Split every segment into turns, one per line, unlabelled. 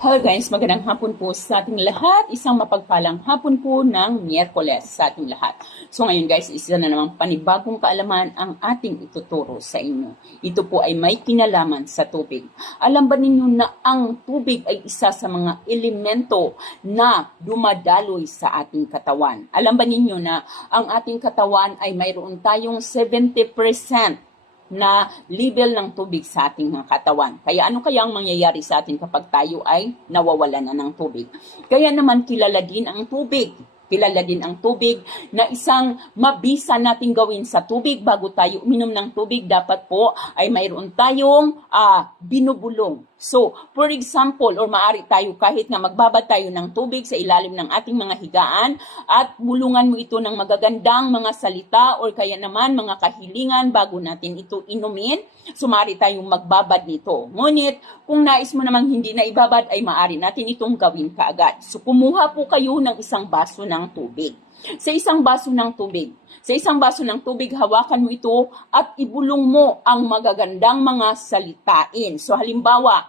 Hello guys, magandang hapon po sa ating lahat. Isang mapagpalang hapon po ng Miyerkules sa ating lahat. So ngayon guys, isa na namang panibagong kaalaman ang ating ituturo sa inyo. Ito po ay may kinalaman sa tubig. Alam ba ninyo na ang tubig ay isa sa mga elemento na dumadaloy sa ating katawan? Alam ba ninyo na ang ating katawan ay mayroon tayong 70% na level ng tubig sa ating mga katawan. Kaya ano kaya ang mangyayari sa atin kapag tayo ay nawawala na ng tubig? Kaya naman kilala din ang tubig. Kilala din ang tubig na isang mabisa nating gawin sa tubig bago tayo uminom ng tubig. Dapat po ay mayroon tayong ah, binubulong. So, for example, or maari tayo kahit na magbabad tayo ng tubig sa ilalim ng ating mga higaan at bulungan mo ito ng magagandang mga salita or kaya naman mga kahilingan bago natin ito inumin, sumari tayong magbabad nito. Ngunit, kung nais mo namang hindi na ibabad ay maari natin itong gawin kaagad. So, kumuha po kayo ng isang baso ng tubig. Sa isang baso ng tubig, sa isang baso ng tubig, hawakan mo ito at ibulong mo ang magagandang mga salitain. So halimbawa,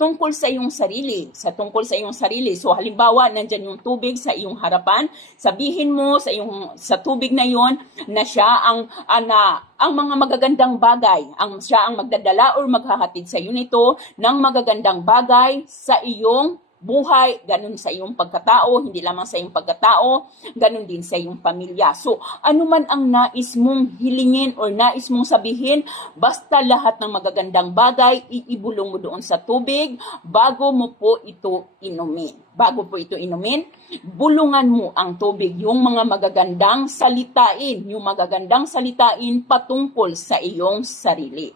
tungkol sa iyong sarili, sa tungkol sa iyong sarili. So halimbawa, nandyan yung tubig sa iyong harapan, sabihin mo sa iyong sa tubig na yon na siya ang ana ang mga magagandang bagay, ang siya ang magdadala or maghahatid sa iyo nito ng magagandang bagay sa iyong buhay, ganun sa iyong pagkatao, hindi lamang sa iyong pagkatao, ganun din sa iyong pamilya. So, ano man ang nais mong hilingin or nais mong sabihin, basta lahat ng magagandang bagay, iibulong mo doon sa tubig bago mo po ito inumin. Bago po ito inumin, bulungan mo ang tubig, yung mga magagandang salitain, yung magagandang salitain patungkol sa iyong sarili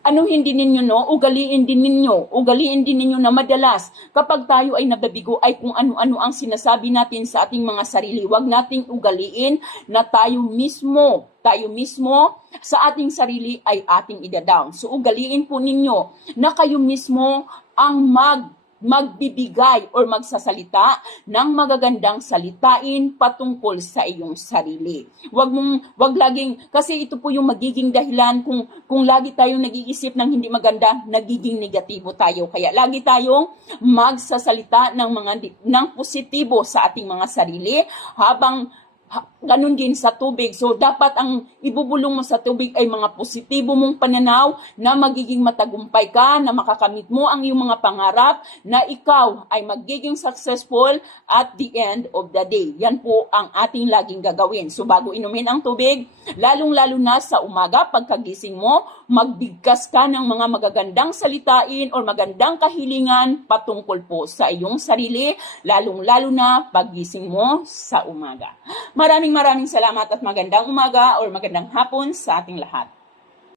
ano hindi ninyo no, ugaliin din ninyo, ugaliin din ninyo na madalas kapag tayo ay nababigo ay kung ano-ano ang sinasabi natin sa ating mga sarili. Huwag nating ugaliin na tayo mismo, tayo mismo sa ating sarili ay ating ida-down. So ugaliin po ninyo na kayo mismo ang mag magbibigay or magsasalita ng magagandang salitain patungkol sa iyong sarili. Huwag mong wag laging kasi ito po yung magiging dahilan kung kung lagi tayong nag-iisip ng hindi maganda, nagiging negatibo tayo. Kaya lagi tayong magsasalita ng mga ng positibo sa ating mga sarili habang ha, ganun din sa tubig. So, dapat ang ibubulong mo sa tubig ay mga positibo mong pananaw na magiging matagumpay ka, na makakamit mo ang iyong mga pangarap, na ikaw ay magiging successful at the end of the day. Yan po ang ating laging gagawin. So, bago inumin ang tubig, lalong-lalo na sa umaga, pagkagising mo, magbigkas ka ng mga magagandang salitain or magandang kahilingan patungkol po sa iyong sarili, lalong-lalo na paggising mo sa umaga. Maraming maraming salamat at magandang umaga or magandang hapon sa ating lahat.